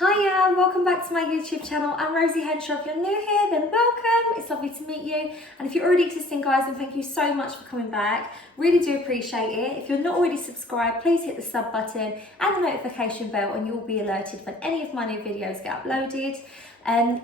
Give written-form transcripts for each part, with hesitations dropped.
Hiya, welcome back to my YouTube channel. I'm Rosie Henshaw. If you're new here, then welcome. It's lovely to meet you. And if you're already existing, guys, then thank you so much for coming back. Really do appreciate it. If you're not already subscribed, please hit the sub button and the notification bell and you'll be alerted when any of my new videos get uploaded.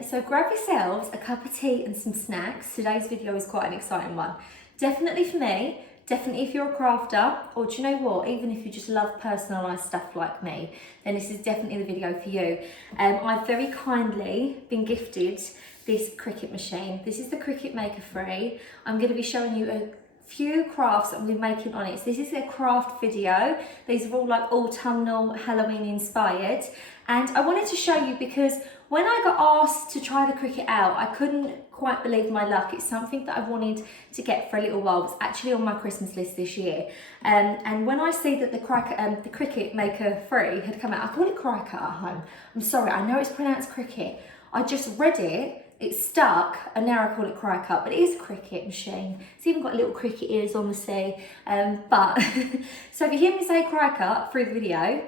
So grab yourselves a cup of tea and some snacks. Today's video is quite an exciting one. Definitely for me. Definitely if you're a crafter, or do you know what, even if you just love personalised stuff like me, then this is definitely the video for you. I've very kindly been gifted this Cricut machine. This is the Cricut Maker 3. I'm going to be showing you a few crafts that I'm going to be making on it. So this is a craft video. These are all like autumnal, Halloween inspired. And I wanted to show you because when I got asked to try the Cricut out, I couldn't quite believe my luck. It's something that I wanted to get for a little while. It's actually on my Christmas list this year. And when I see that the Cricut Maker 3 had come out, I call it Cricut at home. I'm sorry, I know it's pronounced Cricut. I just read it, it stuck, and now I call it Cricut, but it is a Cricut machine. It's even got little cricket ears on the sea. So if you hear me say Cricut through the video,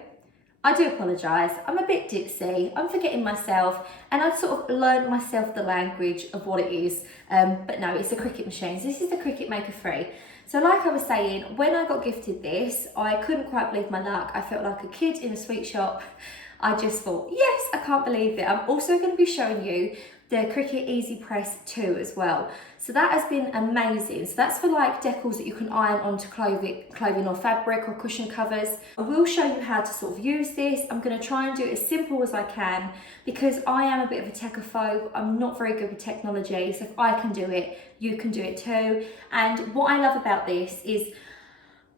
I do apologise. I'm a bit ditzy, I'm forgetting myself, and I've sort of learned myself the language of what it is. But no, it's a Cricut machine. So this is the Cricut Maker 3. So like I was saying, when I got gifted this, I couldn't quite believe my luck. I felt like a kid in a sweet shop. I just thought, yes, I can't believe it. I'm also going to be showing you the Cricut Easy Press 2 as well. So that has been amazing. So that's for like decals that you can iron onto clothing or fabric or cushion covers. I will show you how to sort of use this. I'm going to try and do it as simple as I can because I am a bit of a techophobe. I'm not very good with technology. So if I can do it, you can do it too. And what I love about this is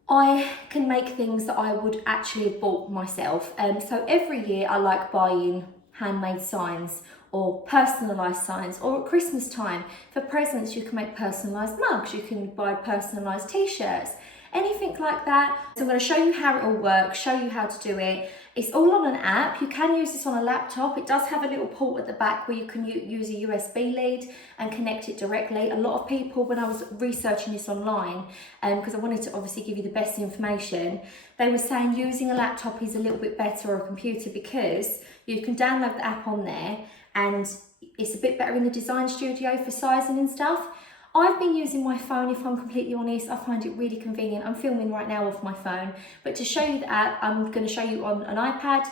I can make things that I would actually have bought myself. So every year I like buying handmade signs or personalised signs, or at Christmas time for presents you can make personalised mugs, you can buy personalised t-shirts, anything like that. So I'm going to show you how it all works, show you how to do it. It's all on an app. You can use this on a laptop. It does have a little port at the back where you can use a USB lead and connect it directly. A lot of people, when I was researching this online, because I wanted to obviously give you the best information, they were saying using a laptop is a little bit better, or a computer, because you can download the app on there and it's a bit better in the design studio for sizing and stuff. I've been using my phone, if I'm completely honest. I find it really convenient. I'm filming right now off my phone, but to show you the app, I'm going to show you on an iPad.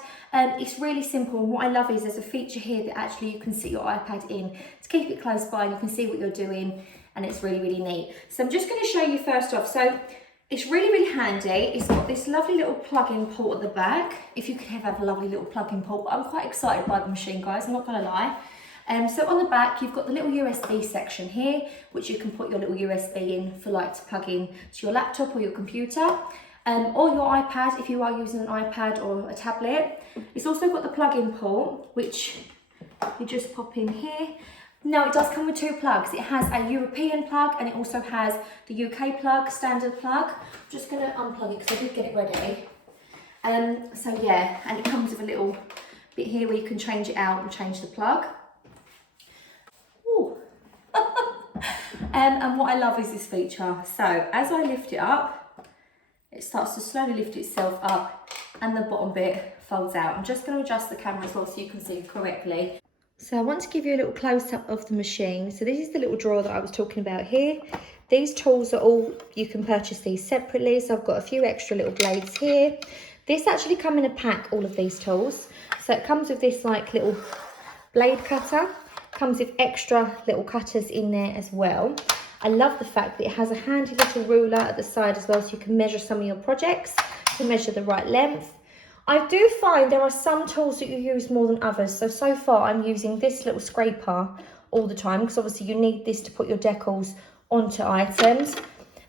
It's really simple, and what I love is there's a feature here that actually you can sit your iPad in to keep it close by and you can see what you're doing, and it's really, really neat. So I'm just going to show you first off. So it's really, really handy. It's got this lovely little plug-in port at the back. If you could have a lovely little plug-in port, but I'm quite excited by the machine, guys, I'm not going to lie. So on the back, you've got the little USB section here, which you can put your little USB in for like to plug in to your laptop or your computer, or your iPad if you are using an iPad or a tablet. It's also got the plug-in port, which you just pop in here. Now it does come with two plugs. It has a European plug and it also has the UK plug, standard plug. I'm just going to unplug it because I did get it ready. So yeah, and it comes with a little bit here where you can change it out and change the plug. And what I love is this feature. So as I lift it up, it starts to slowly lift itself up and the bottom bit folds out. I'm just going to adjust the camera as well so you can see correctly. So I want to give you a little close-up of the machine. So this is the little drawer that I was talking about here. These tools are all, you can purchase these separately. So I've got a few extra little blades here. This actually come in a pack, all of these tools. So it comes with this like little blade cutter. Comes with extra little cutters in there as well. I love the fact that it has a handy little ruler at the side as well, so you can measure some of your projects to measure the right length. I do find there are some tools that you use more than others. So far I'm using this little scraper all the time because obviously you need this to put your decals onto items.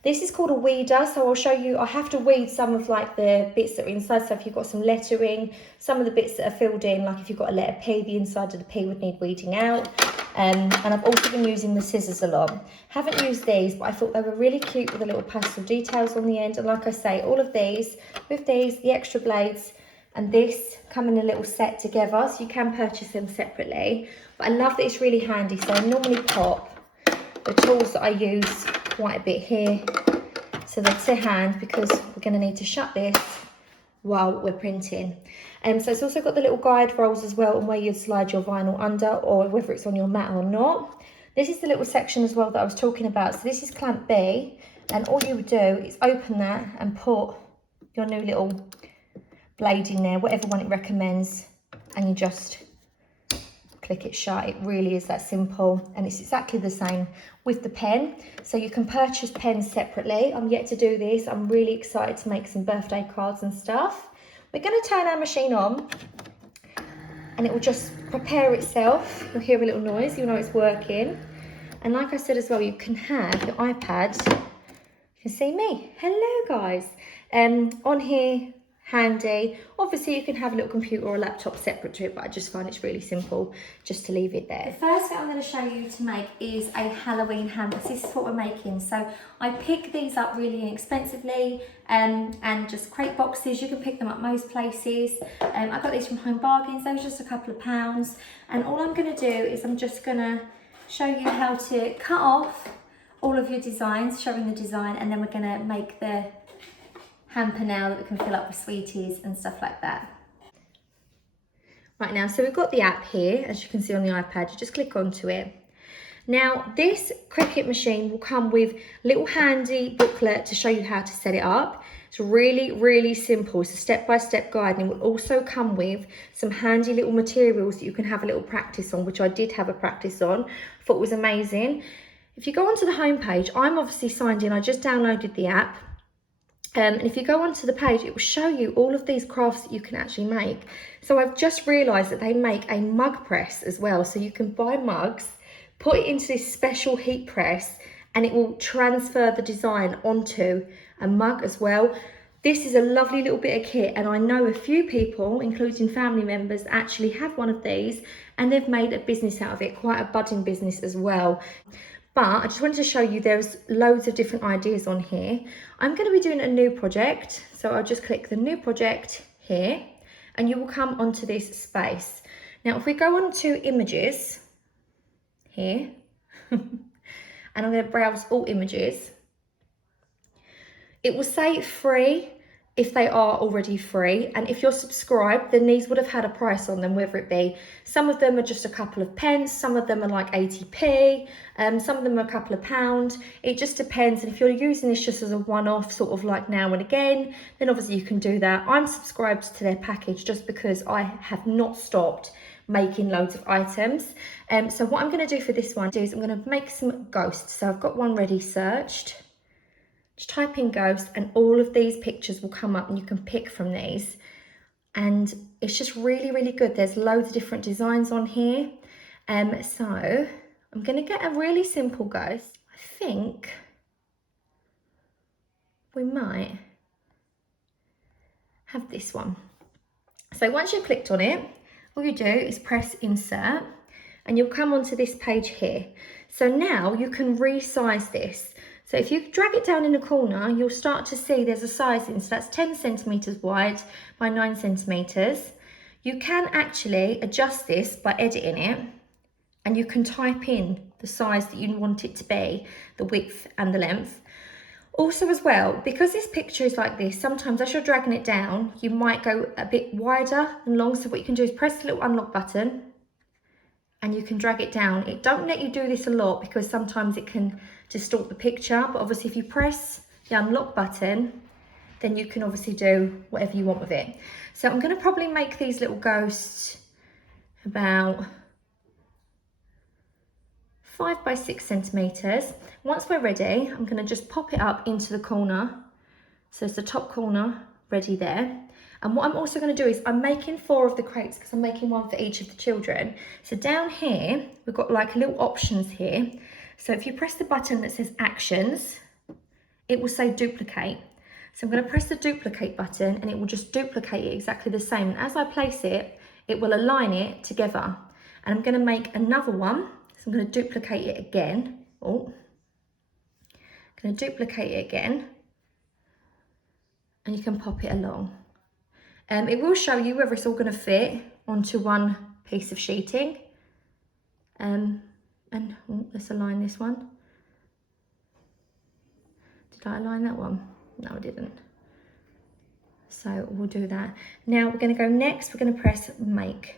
This is called a weeder, so I'll show you. I have to weed some of like the bits that are inside. So if you've got some lettering, some of the bits that are filled in, like if you've got a letter P, the inside of the P would need weeding out. And I've also been using the scissors a lot. Haven't used these, but I thought they were really cute with the little pastel details on the end. And like I say, all of these, with these, the extra blades and this come in a little set together, so you can purchase them separately. But I love that it's really handy. So I normally pop the tools that I use quite a bit here, so they're to hand, because we're going to need to shut this while we're printing. So it's also got the little guide rails as well on where you slide your vinyl under, or whether it's on your mat or not. This is the little section as well that I was talking about. So this is clamp B, and all you would do is open that and put your new little blade in there, whatever one it recommends, and you just click it shut. It really is that simple, and it's exactly the same with the pen. So you can purchase pens separately. I'm yet to do this. I'm really excited to make some birthday cards and stuff. We're going to turn our machine on and it will just prepare itself. You'll hear a little noise, you'll know it's working. And like I said as well, you can have your iPad. You can see me. Hello guys. On here, handy. Obviously you can have a little computer or a laptop separate to it, but I just find it's really simple just to leave it there. The first thing I'm going to show you to make is a Halloween hamper. This is what we're making. So I pick these up really inexpensively, and just crate boxes. You can pick them up most places. I got these from Home Bargains. They were just a couple of pounds. And all I'm going to do is I'm just going to show you how to cut off all of your designs, showing the design, and then we're going to make the hamper now that we can fill up with sweeties and stuff like that. Right now, so we've got the app here, as you can see on the iPad. You just click onto it. Now, this Cricut machine will come with a little handy booklet to show you how to set it up. It's really, really simple. It's a step-by-step guide, and it will also come with some handy little materials that you can have a little practice on, which I did have a practice on. I thought it was amazing. If you go onto the home page, I'm obviously signed in. I just downloaded the app. And if you go onto the page, it will show you all of these crafts that you can actually make. So I've just realised that they make a mug press as well. So you can buy mugs, put it into this special heat press, and it will transfer the design onto a mug as well. This is a lovely little bit of kit, and I know a few people, including family members, actually have one of these, and they've made a business out of it, quite a budding business as well. But I just wanted to show you there's loads of different ideas on here. I'm going to be doing a new project, so I'll just click the new project here, and you will come onto this space. Now, if we go on to images here, and I'm going to browse all images, it will say free if they are already free, and if you're subscribed, then these would have had a price on them, whether it be, some of them are just a couple of pence, some of them are like 80p, some of them are a couple of pounds. It just depends, and if you're using this just as a one-off, sort of like now and again, then obviously you can do that. I'm subscribed to their package just because I have not stopped making loads of items. So what I'm going to do for this one is I'm going to make some ghosts. So I've got one ready searched. Just type in ghost, and all of these pictures will come up, and you can pick from these. And it's just really, really good. There's loads of different designs on here. So I'm going to get a really simple ghost. I think we might have this one. So once you've clicked on it, all you do is press insert, and you'll come onto this page here. So now you can resize this. So if you drag it down in the corner, you'll start to see there's a sizing. So that's 10 centimeters wide by 9 centimeters. You can actually adjust this by editing it, and you can type in the size that you want it to be, the width and the length. Also as well, because this picture is like this, sometimes as you're dragging it down, you might go a bit wider and long. So what you can do is press the little unlock button, and you can drag it down. It don't let you do this a lot because sometimes it can distort the picture, but obviously if you press the unlock button, then you can obviously do whatever you want with it. So I'm going to probably make these little ghosts about 5 by 6 centimeters. Once we're ready, I'm going to just pop it up into the corner. So it's the top corner ready there. And what I'm also going to do is I'm making 4 of the crates because I'm making one for each of the children. So down here, we've got like little options here. So if you press the button that says actions, it will say duplicate. So I'm going to press the duplicate button, and it will just duplicate it exactly the same. And as I place it, it will align it together. And I'm going to make another one. So I'm going to duplicate it again. Oh, I'm going to duplicate it again. And you can pop it along. It will show you whether it's all going to fit onto one piece of sheeting. Let's align this one. Did I align that one? No, I didn't. So we'll do that. Now we're going to go next, we're going to press make.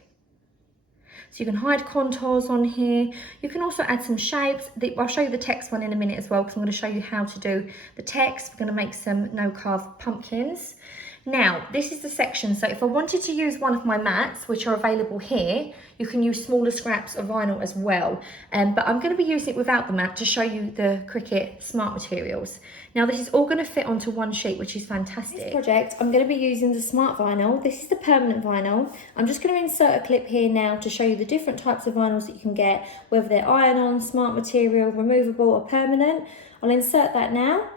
So you can hide contours on here. You can also add some shapes. I'll show you the text one in a minute as well, because I'm going to show you how to do the text. We're going to make some no carve pumpkins. Now, this is the section. So if I wanted to use one of my mats, which are available here, you can use smaller scraps of vinyl as well. But I'm going to be using it without the mat to show you the Cricut Smart Materials. Now, this is all going to fit onto one sheet, which is fantastic. This project, I'm going to be using the Smart Vinyl. This is the permanent vinyl. I'm just going to insert a clip here now to show you the different types of vinyls that you can get, whether they're iron-on, smart material, removable or permanent. I'll insert that now.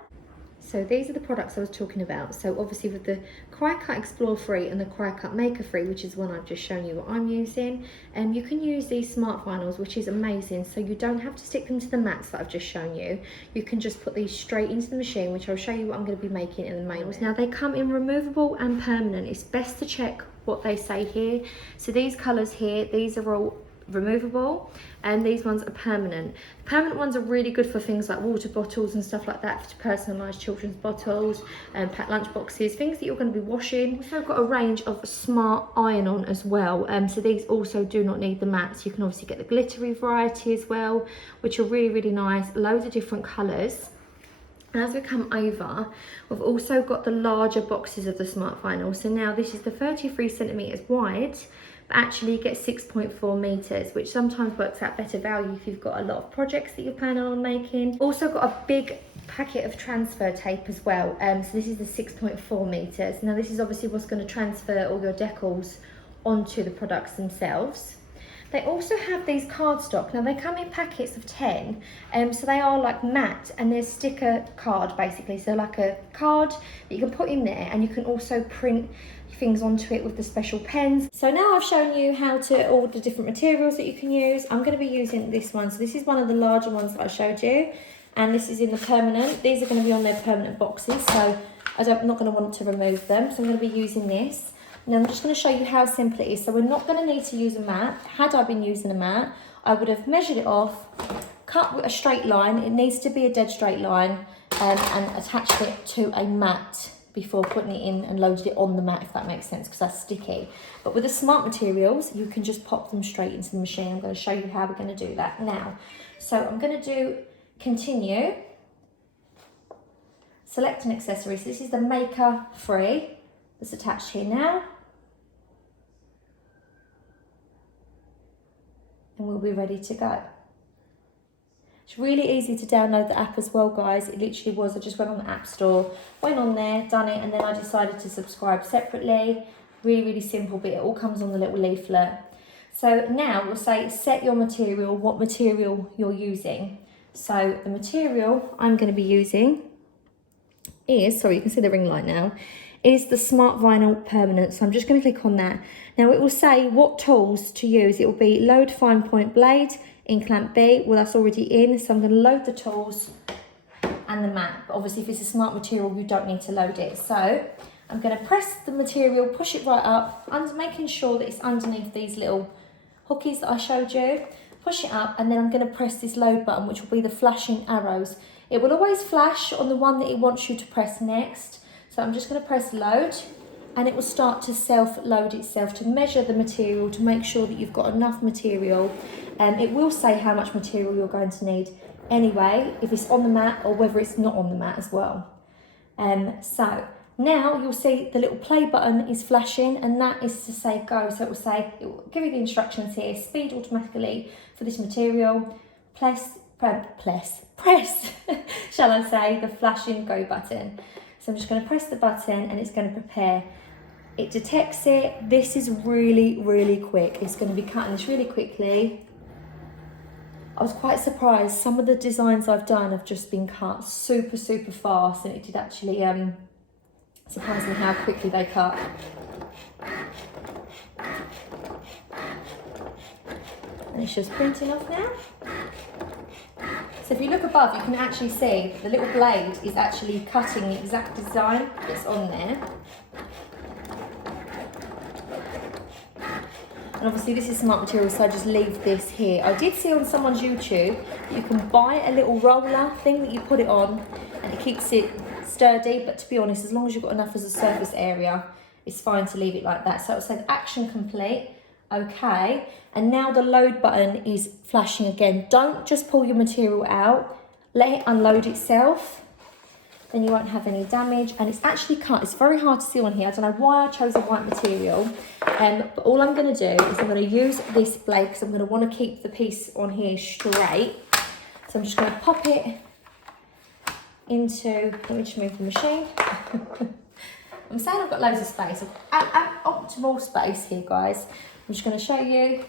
So these are the products I was talking about. So obviously with the Cricut Explore Free and the Cricut Maker Free, which is one I've just shown you what I'm using, you can use these smart vinyls, which is amazing. So you don't have to stick them to the mats that I've just shown you. You can just put these straight into the machine, which I'll show you what I'm going to be making in a moment. Now they come in removable and permanent. It's best to check what they say here. So these colours here, these are all removable and these ones are permanent. The permanent ones are really good for things like water bottles and stuff like that, to personalise children's bottles and packed lunch boxes, things that you're going to be washing. We've also got a range of smart iron-on as well, so these also do not need the mats. You can obviously get the glittery variety as well, which are really, really nice, loads of different colours. And as we come over, we've also got the larger boxes of the smart vinyl. So now this is the 33 centimetres wide, but actually you get 6.4 metres, which sometimes works out better value if you've got a lot of projects that you're planning on making. Also got a big packet of transfer tape as well. So this is the 6.4 metres. Now this is obviously what's going to transfer all your decals onto the products themselves. They also have these cardstock. Now they come in packets of 10, so they are like matte and they're sticker card basically. So like a card that you can put in there, and you can also print things onto it with the special pens. So now I've shown you how to all the different materials that you can use. I'm going to be using this one. So this is one of the larger ones that I showed you, and this is in the permanent. These are going to be on their permanent boxes, so I'm not going to want to remove them. So I'm going to be using this. Now I'm just going to show you how simple it is. So we're not going to need to use a mat. Had I been using a mat, I would have measured it off, cut with a straight line. It needs to be a dead straight line, and attached it to a mat before putting it in and loaded it on the mat, if that makes sense, because that's sticky. But with the smart materials, you can just pop them straight into the machine. I'm going to show you how we're going to do that now. So I'm going to do continue, select an accessory. So this is the Maker Free that's attached here now. And we'll be ready to go. It's really easy to download the app as well, guys. It literally was, I just went on the App Store, went on there, done it, and then I decided to subscribe separately. Really, really simple, but it all comes on the little leaflet. So now we'll say set your material, what material you're using. So the material I'm going to be using is, sorry, you can see the ring light now, is the Smart Vinyl Permanent. So I'm just going to click on that. Now it will say what tools to use. It will be load fine point blade in clamp B. Well, that's already in, so I'm going to load the tools and the mat. But obviously if it's a smart material, you don't need to load it. So I'm going to press the material, push it right up, making sure that it's underneath these little hookies that I showed you. Push it up, and then I'm going to press this load button, which will be the flashing arrows. It will always flash on the one that it wants you to press next. So I'm just going to press load, and it will start to self-load itself to measure the material, to make sure that you've got enough material. It will say how much material you're going to need anyway, if it's on the mat or whether it's not on the mat as well. So now you'll see the little play button is flashing, and that is to say go. So it will give you the instructions here: speed automatically for this material, press, shall I say, the flashing go button. So I'm just going to press the button and it's going to prepare. It detects it. This is really, really quick. It's going to be cutting this really quickly. I was quite surprised. Some of the designs I've done have just been cut super, super fast, and it did actually surprise me how quickly they cut. And it's just printing off now. So if you look above, you can actually see the little blade is actually cutting the exact design that's on there. And obviously this is smart material, so I just leave this here. I did see on someone's YouTube that you can buy a little roller thing that you put it on, and it keeps it sturdy, but to be honest, as long as you've got enough as a surface area, it's fine to leave it like that. So it says action complete. Okay, and now the load button is flashing again. Don't just pull your material out, let it unload itself, then you won't have any damage. And it's actually cut, it's very hard to see on here. I don't know why I chose a white material, but all I'm going to do is I'm going to use this blade because I'm going to want to keep the piece on here straight. So I'm just going to pop it into, let me just move the machine. I'm saying I've got loads of space, I've got optimal space here, guys. I'm just going to show you.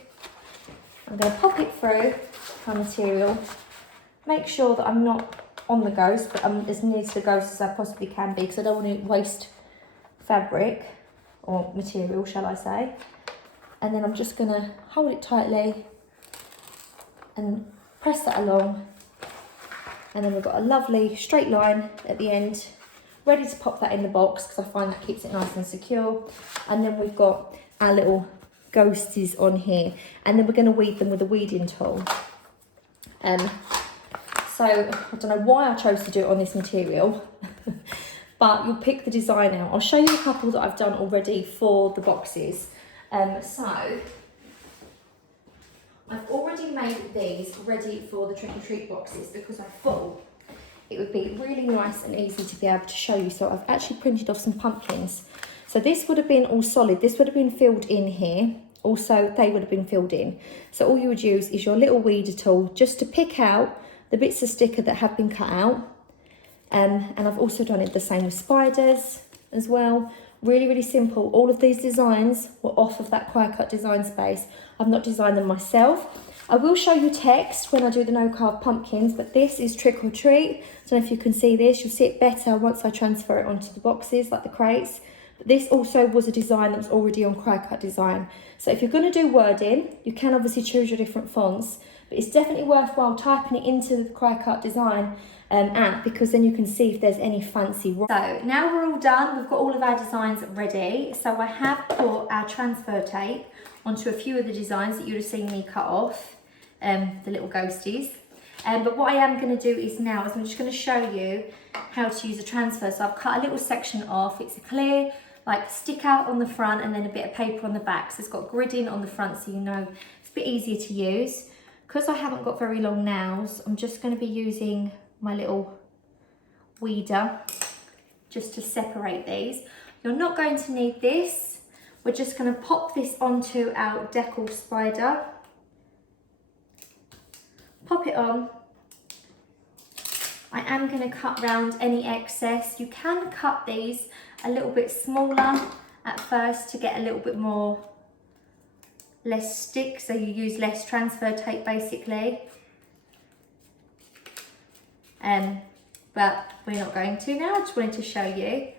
I'm going to pop it through my material. Make sure that I'm not on the ghost, but I'm as near to the ghost as I possibly can be, because I don't want to waste fabric or material, shall I say. And then I'm just going to hold it tightly and press that along. And then we've got a lovely straight line at the end, ready to pop that in the box, because I find that keeps it nice and secure. And then we've got our little ghosties on here, and then we're going to weed them with a weeding tool. So I don't know why I chose to do it on this material, but you'll pick the design out. I'll show you a couple that I've done already for the boxes. So I've already made these ready for the trick or treat boxes because I thought it would be really nice and easy to be able to show you. So I've actually printed off some pumpkins. So this would have been all solid. This would have been filled in here. Also, they would have been filled in. So all you would use is your little weeder tool just to pick out the bits of sticker that have been cut out. And I've also done it the same with spiders as well. Really, really simple. All of these designs were off of that Cricut design space. I've not designed them myself. I will show you text when I do the no carve pumpkins, but this is trick or treat. I don't know if you can see this. You'll see it better once I transfer it onto the boxes, like the crates. But this also was a design that was already on Cricut design. So if you're going to do wording, you can obviously choose your different fonts, but it's definitely worthwhile typing it into the Cricut design app, because then you can see if there's any fancy. So now we're all done, we've got all of our designs ready. So I have put our transfer tape onto a few of the designs that you would have seen me cut off, the little ghosties. But what I am going to do is now, I'm just going to show you how to use a transfer. So I've cut a little section off. It's a clear, like, stick out on the front and then a bit of paper on the back. So it's got gridding on the front, so you know it's a bit easier to use. Because I haven't got very long nails, I'm just going to be using my little weeder just to separate these. You're not going to need this. We're just going to pop this onto our decal spider. Pop it on. I am going to cut round any excess. You can cut these a little bit smaller at first to get a little bit more, less stick, so you use less transfer tape basically. But we're not going to now, I just wanted to show you.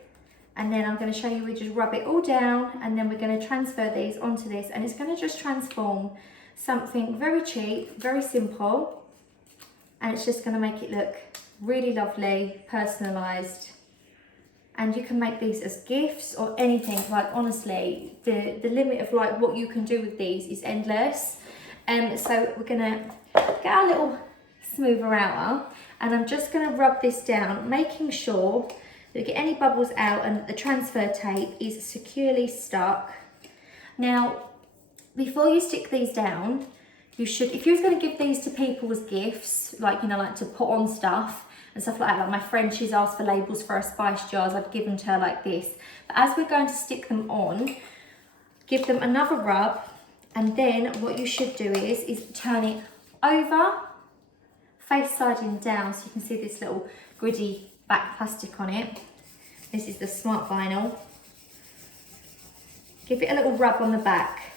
And then I'm going to show you, we just rub it all down, and then we're going to transfer these onto this, and it's going to just transform something very cheap, very simple, and it's just going to make it look really lovely, personalised. And you can make these as gifts or anything. Like, honestly, the limit of like what you can do with these is endless. So we're gonna get our little smoother outer, and I'm just gonna rub this down, making sure that we get any bubbles out and the transfer tape is securely stuck. Now, before you stick these down, you should, if you're gonna give these to people as gifts, like, you know, like to put on stuff and stuff like that. Like my friend, she's asked for labels for her spice jars. I've given to her like this. But as we're going to stick them on, give them another rub, and then what you should do is turn it over, face siding down, so you can see this little gritty back plastic on it. This is the smart vinyl. Give it a little rub on the back,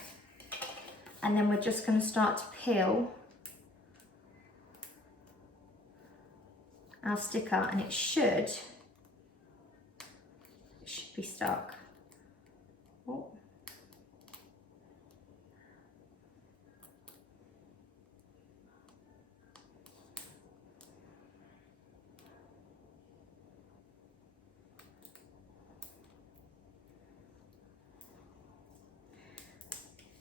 and then we're just going to start to peel our sticker, and it should be stuck. Oh.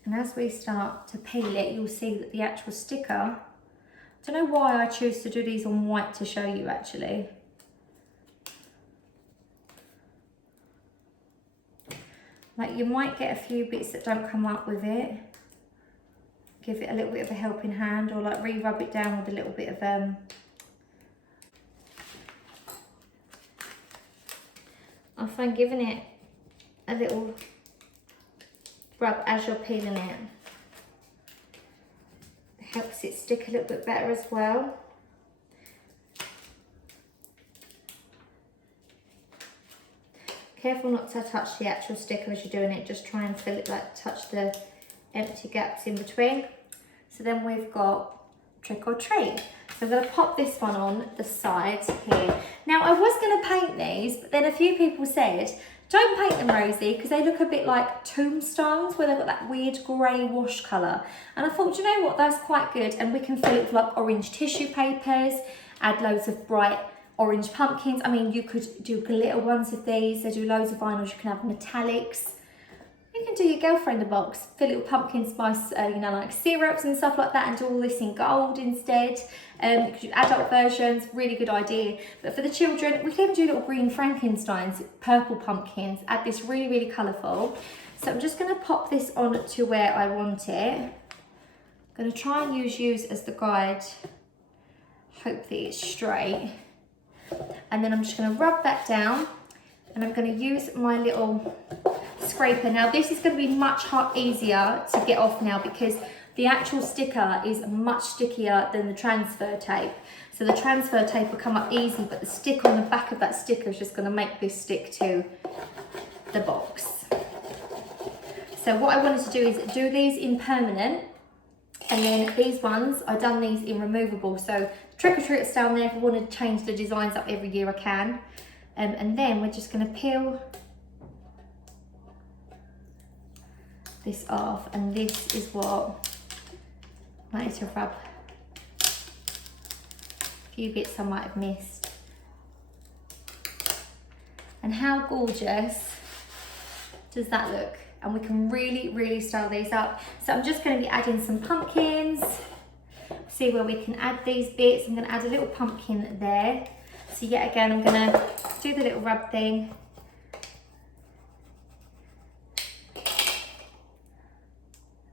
And as we start to peel it, you'll see that the actual sticker, I don't know why I choose to do these on white to show you actually. Like you might get a few bits that don't come up with it. Give it a little bit of a helping hand, or like re-rub it down with a little bit of I find giving it a little rub as you're peeling it helps it stick a little bit better as well. Careful not to touch the actual sticker as you're doing it, just try and fill it, like touch the empty gaps in between. So then we've got trick or treat. So I'm going to pop this one on the sides here. Now I was going to paint these, but then a few people said, don't paint them, Rosie, because they look a bit like tombstones where they've got that weird grey wash colour. And I thought, do you know what, that's quite good. And we can fill it with like orange tissue papers, add loads of bright orange pumpkins. I mean, you could do glitter ones of these. They do loads of vinyls. You can have metallics. You can do your girlfriend a box, fill it with pumpkin spice, you know, like syrups and stuff like that, and do all this in gold instead. You could do adult versions, really good idea. But for the children, we can even do little green Frankensteins, purple pumpkins, add this really, really colourful. So I'm just going to pop this on to where I want it. I'm going to try and use you as the guide. Hopefully it's straight. And then I'm just going to rub that down, and I'm going to use my little scraper. Now this is going to be much easier to get off now, because the actual sticker is much stickier than the transfer tape. So the transfer tape will come up easy, but the stick on the back of that sticker is just going to make this stick to the box. So what I wanted to do is do these in permanent, and then these ones, I've done these in removable. So trick or treat's down there. If I want to change the designs up every year, I can. And then we're just going to peel this off, and this is what I need to rub a few bits I might have missed. And how gorgeous does that look? And we can really, really style these up. So I'm just going to be adding some pumpkins. See where we can add these bits. I'm going to add a little pumpkin there. So yet again, I'm going to do the little rub thing.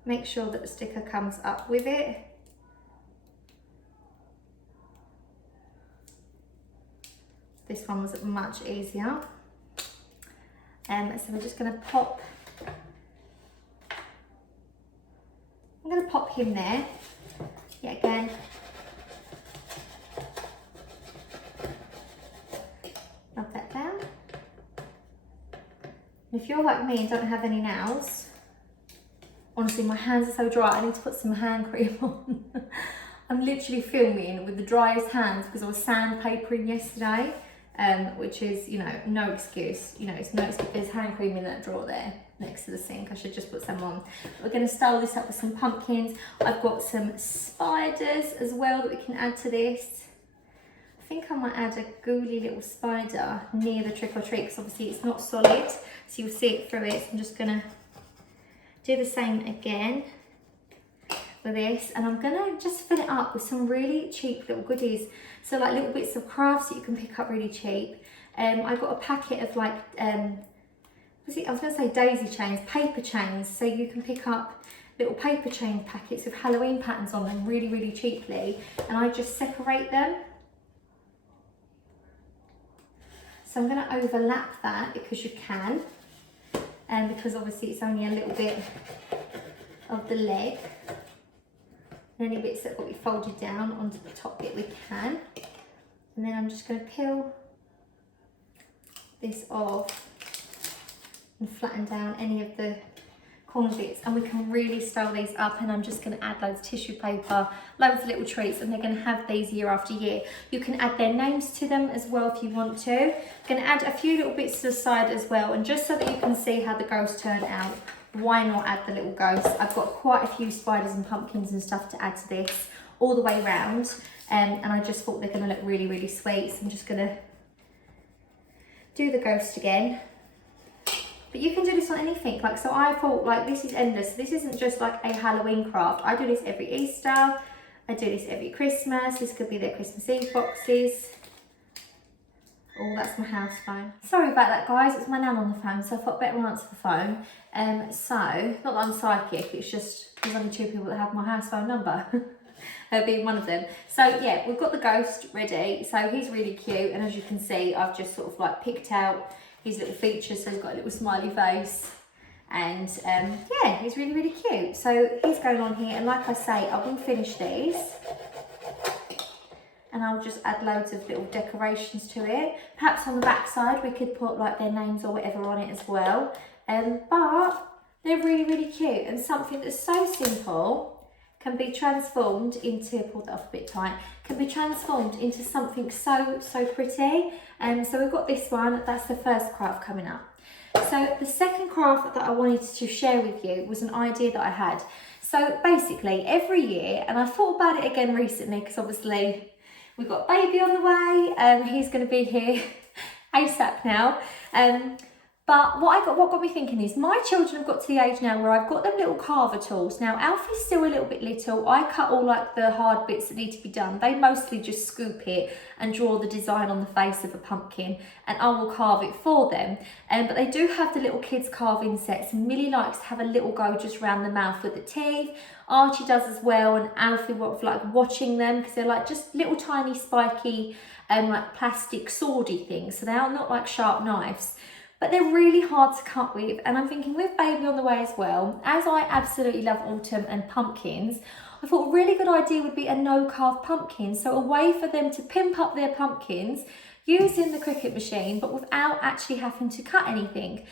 Make sure that the sticker comes up with it. This one was much easier. So we're just going to pop, I'm going to pop him there. Yet again, rub that down. And if you're like me and don't have any nails, honestly, my hands are so dry, I need to put some hand cream on. I'm literally filming with the driest hands because I was sandpapering yesterday, which is, you know, no excuse. You know, it's no excuse. There's hand cream in that drawer there next to the sink. I should just put some on. We're going to style this up with some pumpkins. I've got some spiders as well that we can add to this. I think I might add a ghouly little spider near the trick or treat, because obviously it's not solid, so you'll see it through it. So I'm just going to do the same again with this, and I'm gonna just fill it up with some really cheap little goodies. So like little bits of crafts that you can pick up really cheap. I got a packet of like, I was gonna say daisy chains, paper chains. So you can pick up little paper chain packets with Halloween patterns on them really, really cheaply. And I just separate them. So I'm gonna overlap that because you can. And because obviously it's only a little bit of the leg. And any bits that will be folded down onto the top bit we can. And then I'm just going to peel this off and flatten down any of the corner bits, and we can really style these up. And I'm just going to add loads of tissue paper, loads of little treats, and they're going to have these year after year. You can add their names to them as well if you want to. I'm going to add a few little bits to the side as well, and just so that you can see how the ghosts turn out, why not add the little ghosts? I've got quite a few spiders and pumpkins and stuff to add to this all the way around, and I just thought they're going to look really, really sweet. So I'm just going to do the ghost again. But you can do this on anything. Like, so I thought, like, this is endless. This isn't just like a Halloween craft. I do this every Easter. I do this every Christmas. This could be their Christmas Eve boxes. Oh, that's my house phone. Sorry about that, guys. It's my nan on the phone, so I thought I'd better answer the phone. So, not that I'm psychic, it's just there's only 2 people that have my house phone number. Her being one of them. So yeah, we've got the ghost ready. So he's really cute, and as you can see, I've just sort of like picked out his little features. So he's got a little smiley face, and yeah, he's really, really cute. So he's going on here, and like I say, I will finish these. And I'll just add loads of little decorations to it. Perhaps on the back side we could put like their names or whatever on it as well. But they're really, really cute, and something that's so simple can be transformed into, pull that off a bit tight, can be transformed into something so, so pretty. So we've got this one, that's the first craft coming up. So the second craft that I wanted to share with you was an idea that I had. So basically every year, and I thought about it again recently because obviously we've got baby on the way, he's going to be here ASAP now. But what got me thinking is my children have got to the age now where I've got them little carver tools. Now Alfie's still a little bit little. I cut all like the hard bits that need to be done. They mostly just scoop it and draw the design on the face of a pumpkin, and I will carve it for them. But they do have the little kids carving sets, and Millie likes to have a little go just around the mouth with the teeth. Archie does as well, and Alfie like watching them because they're like just little tiny spiky like plastic swordy things. So they are not like sharp knives. But they're really hard to cut with, and I'm thinking with baby on the way as well, as I absolutely love autumn and pumpkins, I thought a really good idea would be a no-carve pumpkin, so a way for them to pimp up their pumpkins using the Cricut machine but without actually having to cut anything.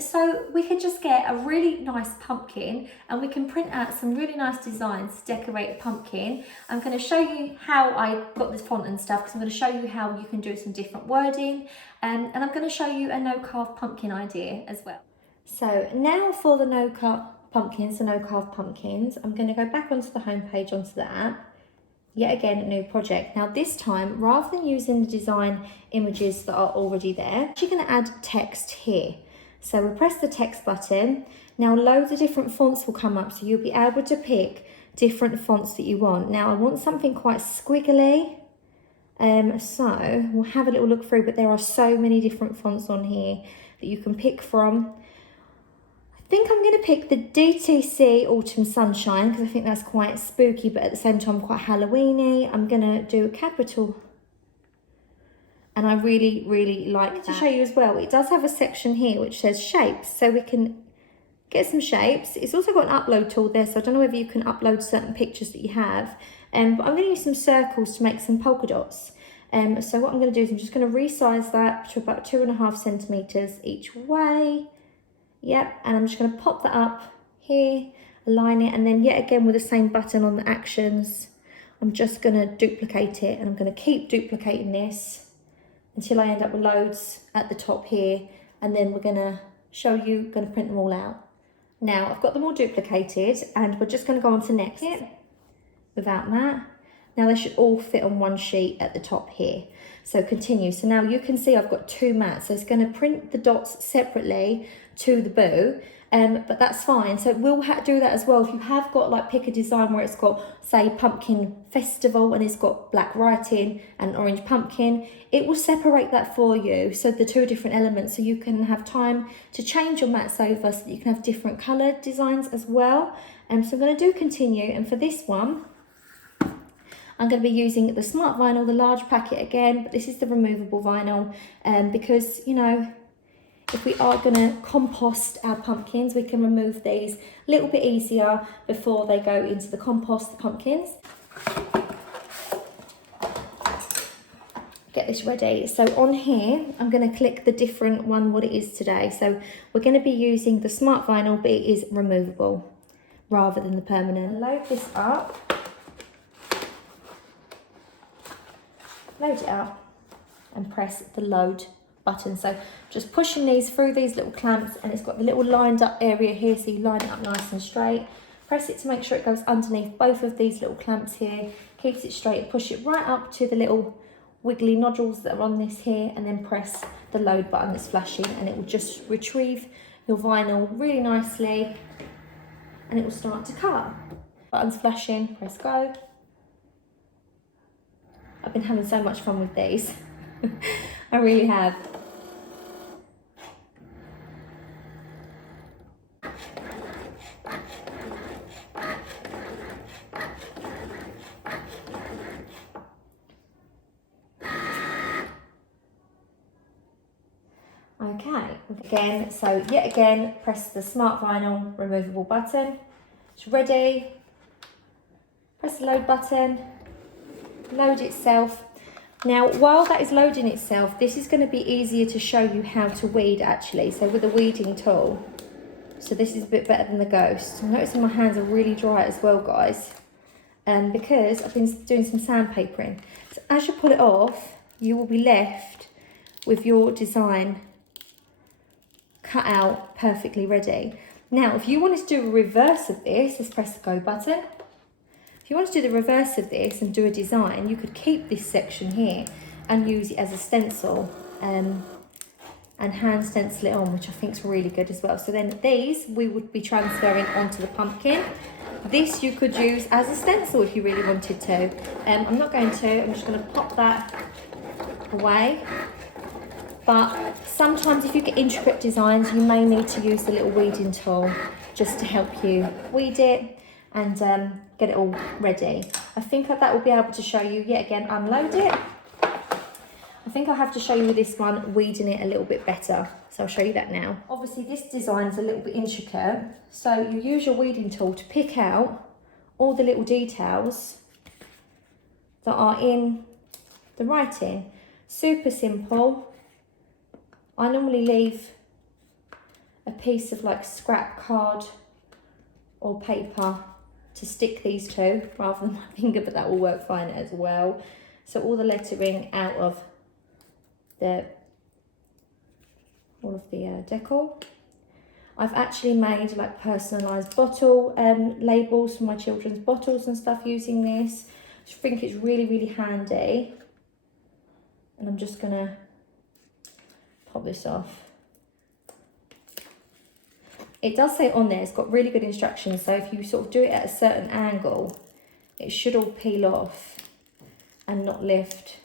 So we could just get a really nice pumpkin and we can print out some really nice designs to decorate a pumpkin. I'm going to show you how I got this font and stuff because I'm going to show you how you can do some different wording, and I'm going to show you a no-carve pumpkin idea as well. So now for the no-carve pumpkins, I'm going to go back onto the home page, onto the app. Yet again, a new project. Now this time, rather than using the design images that are already there, I'm actually going to add text here. So we press the text button. Now loads of different fonts will come up, so you'll be able to pick different fonts that you want. Now I want something quite squiggly, so we'll have a little look through, but there are so many different fonts on here that you can pick from. I think I'm going to pick the DTC Autumn Sunshine because I think that's quite spooky but at the same time quite Halloweeny. I'm going to do a capital, and I really, really like that. To show you as well, it does have a section here which says shapes, so we can get some shapes. It's also got an upload tool there, so I don't know whether you can upload certain pictures that you have, but I'm going to use some circles to make some polka dots. So what I'm going to do is I'm just going to resize that to about 2.5 centimeters each way. Yep, and I'm just going to pop that up here, align it, and then yet again with the same button on the actions, I'm just going to duplicate it, and I'm going to keep duplicating this until I end up with loads at the top here, and then we're going to show you, going to print them all out. Now I've got them all duplicated, and we're just going to go on to next without that. Now they should all fit on one sheet at the top here. So continue. So now you can see I've got 2 mats. So it's going to print the dots separately to the bow, but that's fine. So we'll do that as well. If you have got like, pick a design where it's got say pumpkin festival and it's got black writing and orange pumpkin, it will separate that for you. So the 2 different elements, so you can have time to change your mats over so that you can have different coloured designs as well. So I'm going to do continue, and for this one, I'm going to be using the Smart Vinyl, the large packet again, but this is the removable vinyl, because, you know, if we are going to compost our pumpkins, we can remove these a little bit easier before they go into the compost, the pumpkins. Get this ready. So on here, I'm going to click the different one, what it is today. So we're going to be using the Smart Vinyl, but it is removable rather than the permanent. Load this up. Load it up and press the load button. So just pushing these through these little clamps, and it's got the little lined up area here, so you line it up nice and straight. Press it to make sure it goes underneath both of these little clamps here, keeps it straight, push it right up to the little wiggly nodules that are on this here, and then press the load button that's flashing, and it will just retrieve your vinyl really nicely, and it will start to cut. Button's flashing, press go. I've been having so much fun with these. I really have. Okay, again, so yet again, press the Smart Vinyl removable button. It's ready. Press the load button, load itself. Now, while that is loading itself, this is going to be easier to show you how to weed actually. So with a weeding tool, so this is a bit better than the Ghost. I'm noticing my hands are really dry as well, guys, because I've been doing some sandpapering. So as you pull it off, you will be left with your design cut out, perfectly ready. Now, if you wanted to do a reverse of this, let's press the go button. If you want to do the reverse of this and do a design, you could keep this section here and use it as a stencil and hand stencil it on, which I think is really good as well. So then these we would be transferring onto the pumpkin. This you could use as a stencil if you really wanted to. I'm not going to, I'm just going to pop that away. But sometimes if you get intricate designs, you may need to use the little weeding tool just to help you weed it and get it all ready. I think that will be able to show you, yet again, unload it. I think I'll have to show you with this one, weeding it a little bit better. So I'll show you that now. Obviously this design is a little bit intricate. So you use your weeding tool to pick out all the little details that are in the writing. Super simple. I normally leave a piece of like scrap card or paper to stick these to rather than my finger, but that will work fine as well. So all the lettering out of all of the decor. I've actually made like personalised bottle labels for my children's bottles and stuff using this. I just think it's really, really handy. And I'm just gonna pop this off. It does say on there, it's got really good instructions. So if you sort of do it at a certain angle, it should all peel off and not lift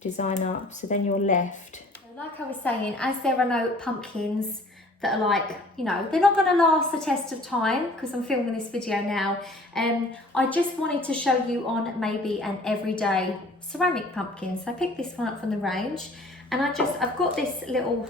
design up. So then you're left. Like I was saying, as there are no pumpkins that are like, you know, they're not going to last the test of time because I'm filming this video now. I just wanted to show you on maybe an everyday ceramic pumpkin. So I picked this one up from the range and I've got this little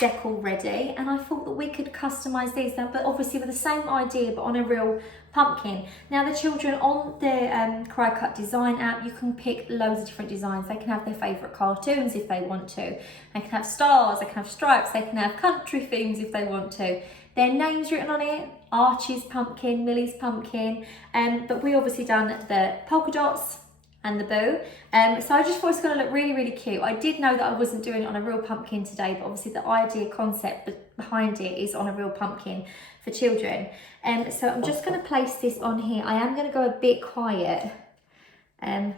deck already and I thought that we could customise these now, but obviously with the same idea but on a real pumpkin. Now the children on the Cricut design app, you can pick loads of different designs. They can have their favourite cartoons if they want to. They can have stars, they can have stripes, they can have country themes if they want to. Their names written on it, Archie's pumpkin, Millie's pumpkin, but we obviously done the polka dots and the bow. So I just thought it's going to look really, really cute. I did know that I wasn't doing it on a real pumpkin today, but obviously the idea concept behind it is on a real pumpkin for children. So I'm just going to place this on here. I am going to go a bit quiet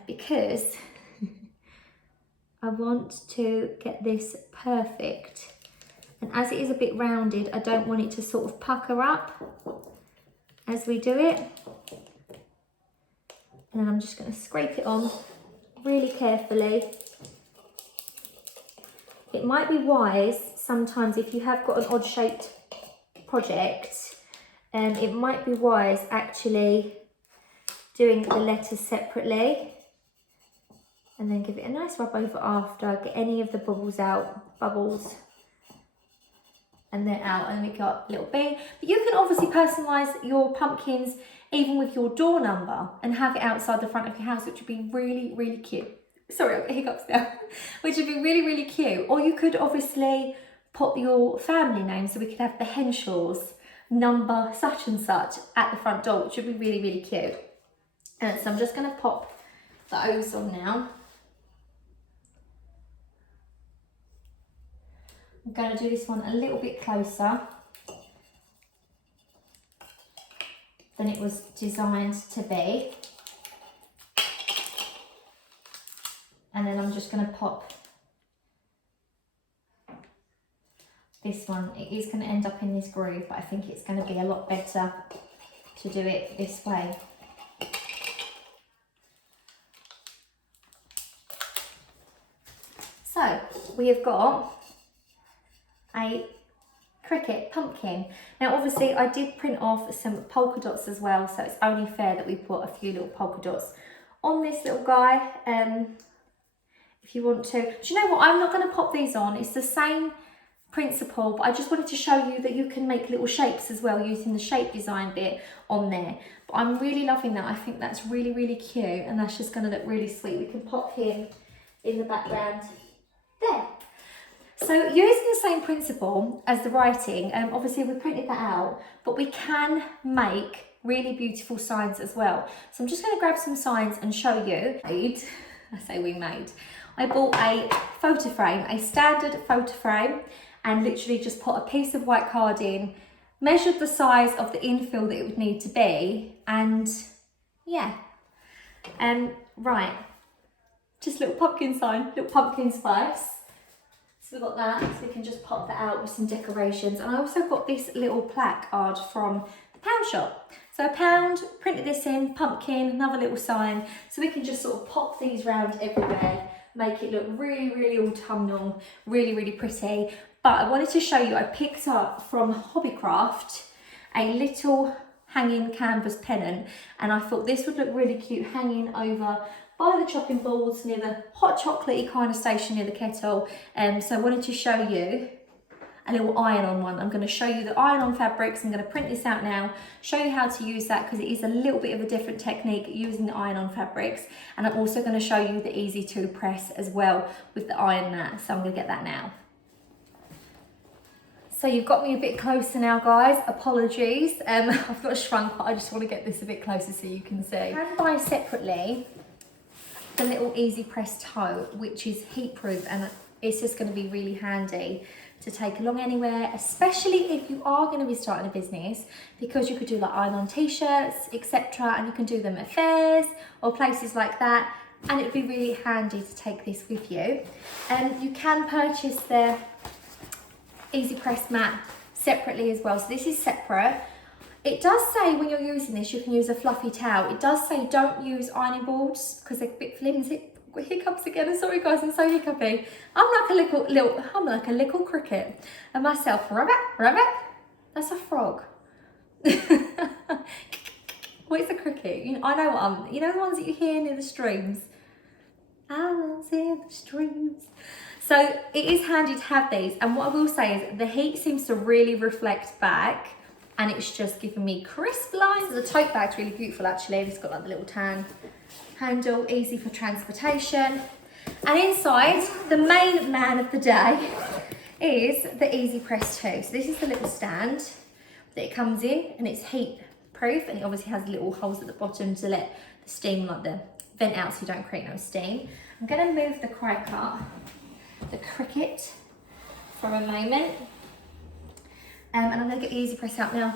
because I want to get this perfect. And as it is a bit rounded, I don't want it to sort of pucker up as we do it. And then I'm just going to scrape it on really carefully. It might be wise sometimes if you have got an odd shaped project, it might be wise actually doing the letters separately and then give it a nice rub over after, get any of the bubbles and they're out and we got a little bee. But you can obviously personalise your pumpkins even with your door number and have it outside the front of your house, which would be really, really cute. Sorry, I've got hiccups now. Which would be really, really cute. Or you could obviously put your family name, so we could have the Henshaws number such and such at the front door, which would be really, really cute. And so I'm just going to pop the O's on now. I'm going to do this one a little bit closer than it was designed to be. And then I'm just going to pop this one. It is going to end up in this groove, but I think it's going to be a lot better to do it this way. we have got a Cricut Pumpkin. Now obviously I did print off some polka dots as well, so it's only fair that we put a few little polka dots on this little guy. If you want to, do you know what, I'm not going to pop these on, it's the same principle, but I just wanted to show you that you can make little shapes as well using the shape design bit on there. But I'm really loving that. I think that's really, really cute, and that's just going to look really sweet. We can pop him in the background there. So using the same principle as the writing, obviously we printed that out, but we can make really beautiful signs as well. So I'm just going to grab some signs and show you. I say we made. I bought a photo frame, a standard photo frame, and literally just put a piece of white card in, measured the size of the infill that it would need to be, and yeah. Right, just a little pumpkin sign, little pumpkin spice. So we've got that, so we can just pop that out with some decorations. And I also got this little placard from the pound shop. So £1, printed this in, pumpkin, another little sign. So we can just sort of pop these round everywhere, make it look really, really autumnal, really, really pretty. But I wanted to show you, I picked up from Hobbycraft a little hanging canvas pennant, and I thought this would look really cute hanging over by the chopping boards near the hot chocolatey kind of station near the kettle. So I wanted to show you a little iron-on one. I'm going to show you the iron-on fabrics. I'm going to print this out now, show you how to use that, because it is a little bit of a different technique using the iron-on fabrics. And I'm also going to show you the easy to press as well with the iron mat. So I'm going to get that now. So you've got me a bit closer now, guys. Apologies. I've got shrunk, but I just want to get this a bit closer so you can see. I can buy separately the little easy press tote, which is heat proof, and it's just going to be really handy to take along anywhere, especially if you are going to be starting a business, because you could do like iron-on t-shirts, etc., and you can do them at fairs or places like that, and it would be really handy to take this with you. You can purchase the easy press mat separately as well, so this is separate. It does say when you're using this you can use a fluffy towel. It does say don't use ironing boards because they're a bit flimsy. Hiccups again, I'm sorry guys, I'm so hiccupy. I'm like a little cricket. And myself, rabbit, that's a frog. What is a cricket? I know what you know the ones that you hear near the streams. Islands in the streams. So it is handy to have these, and what I will say is the heat seems to really reflect back, and it's just giving me crisp lines. The tote bag's really beautiful actually. It's got like the little tan handle, easy for transportation. And inside, the main man of the day is the Easy Press 2. So this is the little stand that it comes in, and it's heat proof, and it obviously has little holes at the bottom to let the steam, like the vent out so you don't create no steam. I'm going to move the Cricut for a moment. And I'm going to get the Easy Press out now.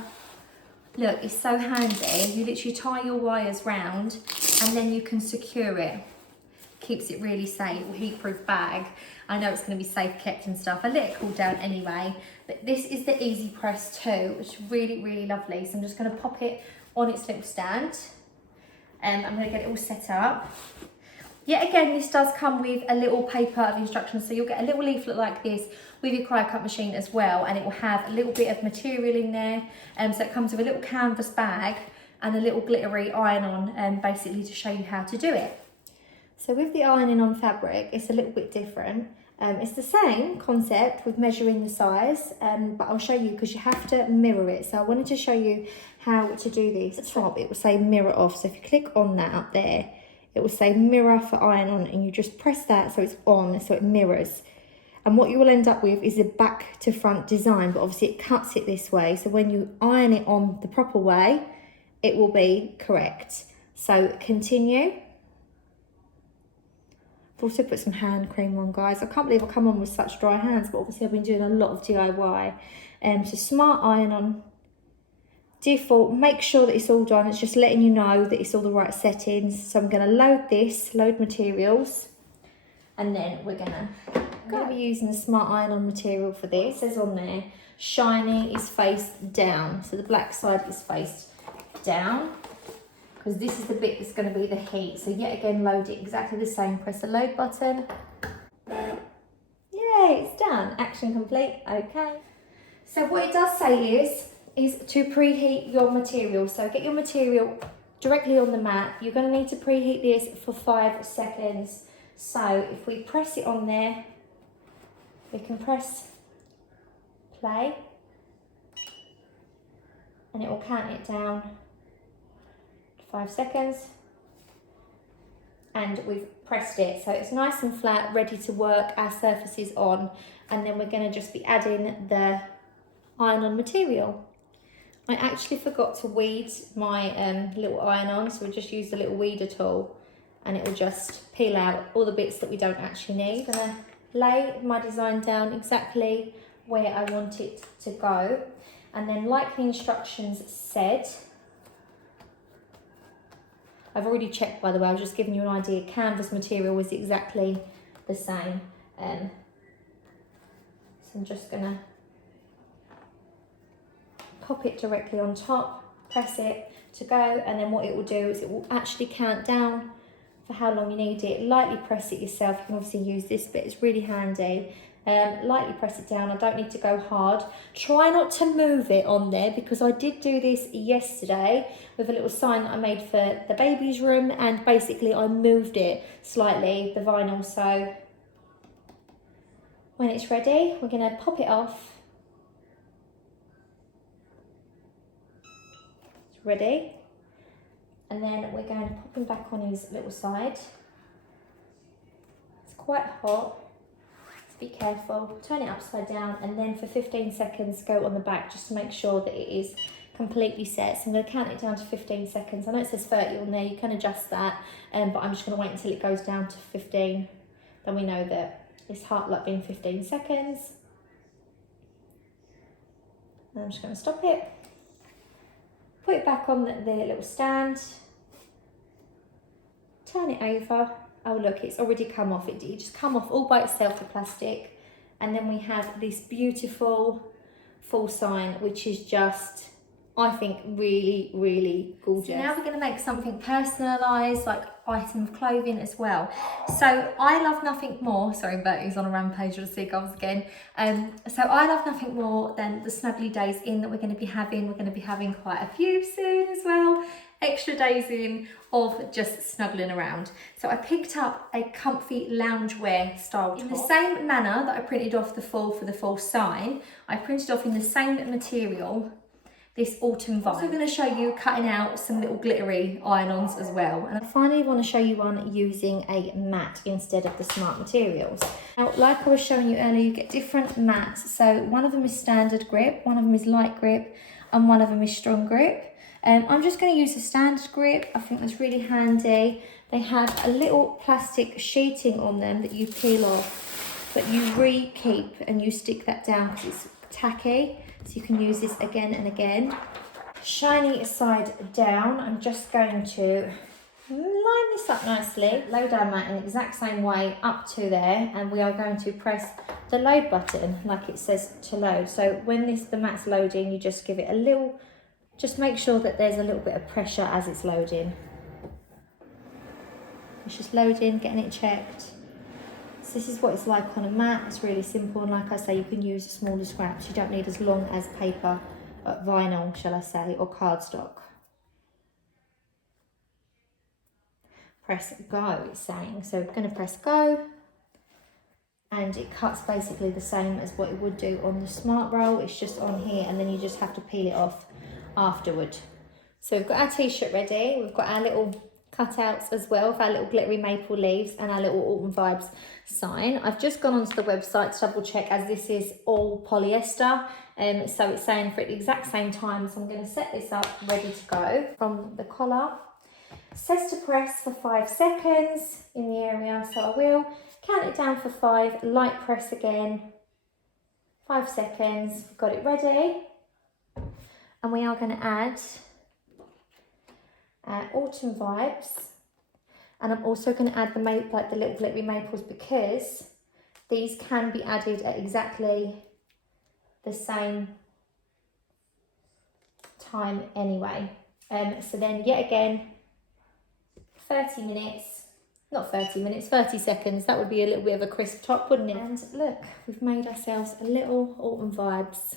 Look, it's so handy. You literally tie your wires round and then you can secure it. Keeps it really safe. Heat-proof bag. I know it's going to be safe kept and stuff. I let it cool down anyway. But this is the Easy Press 2, which is really, really lovely. So I'm just going to pop it on its little stand. And I'm going to get it all set up. Yet again, this does come with a little paper of instructions. So you'll get a little leaflet like this with your Cricut machine as well, and it will have a little bit of material in there. So it comes with a little canvas bag and a little glittery iron-on, basically to show you how to do it. So with the ironing on fabric, it's a little bit different. It's the same concept with measuring the size, but I'll show you because you have to mirror it. So I wanted to show you how to do this. At the top, it will say mirror off. So if you click on that up there, it will say mirror for iron on, and you just press that so it's on, so it mirrors. And what you will end up with is a back to front design, but obviously it cuts it this way. So when you iron it on the proper way, it will be correct. So continue. I've also put some hand cream on, guys. I can't believe I come on with such dry hands, but obviously I've been doing a lot of DIY. So smart iron on. Default, make sure that it's all done. It's just letting you know that it's all the right settings. So I'm going to load this, load materials, and then we're going to be using the smart iron-on material for this. It says on there, shiny is faced down. So the black side is faced down, because this is the bit that's going to be the heat. So yet again, load it exactly the same. Press the load button. Yeah, action complete. Okay. So what it does say is to preheat your material. So get your material directly on the mat. You're going to need to preheat this for 5 seconds. So if we press it on there, we can press play and it will count it down to 5 seconds. And we've pressed it, so it's nice and flat, ready to work. Our surface is on, and then we're going to just be adding the iron-on material. I actually forgot to weed my little iron-on, so we just use the little weeder tool, and it will just peel out all the bits that we don't actually need. I'm going to lay my design down exactly where I want it to go, and then like the instructions said, I've already checked, by the way, I was just giving you an idea. Canvas material was exactly the same. So I'm just gonna pop it directly on top, press it to go, and then what it will do is it will actually count down for how long you need it. Lightly press it yourself. You can obviously use this bit, it's really handy. Lightly press it down, I don't need to go hard. Try not to move it on there, because I did do this yesterday with a little sign that I made for the baby's room, and basically I moved it slightly, the vinyl. So when it's ready, we're going to pop it off. It's ready. And then we're going to pop him back on his little side. It's quite hot. Be careful, turn it upside down, and then for 15 seconds go on the back just to make sure that it is completely set. So I'm going to count it down to 15 seconds. I know it says 30 on there, you can adjust that, but I'm just going to wait until it goes down to 15. Then we know that it's like being 15 seconds. And I'm just going to stop it, put it back on the little stand, turn it over. Oh look, it's already come off. It just come off all by itself, the plastic. And then we have this beautiful full sign, which is just, I think, really, really gorgeous. So now we're going to make something personalised, like item of clothing as well. So I love nothing more, sorry Bertie's on a rampage with the seagulls again. So I love nothing more than the snuggly days in that we're going to be having. We're going to be having quite a few soon as well. Extra days in of just snuggling around. So I picked up a comfy loungewear style top. In the same manner that I printed off the fall for the fall sign, I printed off in the same material this autumn vibe. I'm also going to show you cutting out some little glittery iron-ons as well. And I finally want to show you one using a mat instead of the smart materials. Now, like I was showing you earlier, you get different mats. So one of them is standard grip, one of them is light grip, and one of them is strong grip. I'm just going to use a standard grip. I think that's really handy. They have a little plastic sheeting on them that you peel off, but you re-keep and you stick that down because it's tacky. So you can use this again and again. Shiny side down, I'm just going to line this up nicely. Load our mat in the exact same way up to there, and we are going to press the load button like it says to load. So when the mat's loading, you just give it a little, just make sure that there's a little bit of pressure as it's loading. It's just loading, getting it checked. So this is what it's like on a mat. It's really simple, and like I say, you can use the smaller scraps. You don't need as long as paper, vinyl, shall I say, or cardstock. Press go, it's saying. So we're going to press go, and it cuts basically the same as what it would do on the smart roll. It's just on here, and then you just have to peel it off afterward. So we've got our t-shirt ready. We've got our little cutouts as well for our little glittery maple leaves and our little autumn vibes sign. I've just gone onto the website to double check, as this is all polyester, so it's saying for the exact same time. So I'm going to set this up ready to go. From the collar, it says to press for 5 seconds in the area, so I will count it down for 5, light press again, 5 seconds. We've got it ready, and we are going to add autumn vibes, and I'm also going to add the like the little glittery maples, because these can be added at exactly the same time anyway. So then yet again 30 minutes not 30 minutes, 30 seconds. That would be a little bit of a crisp top, wouldn't it? And look, we've made ourselves a little autumn vibes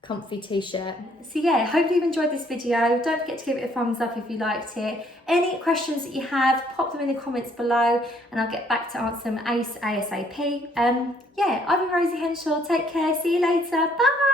comfy t-shirt. So yeah, hopefully you've enjoyed this video. Don't forget to give it a thumbs up if you liked it. Any questions that you have, pop them in the comments below and I'll get back to answer them ASAP. Yeah, I've been Rosie Henshaw. Take care. See you later. Bye.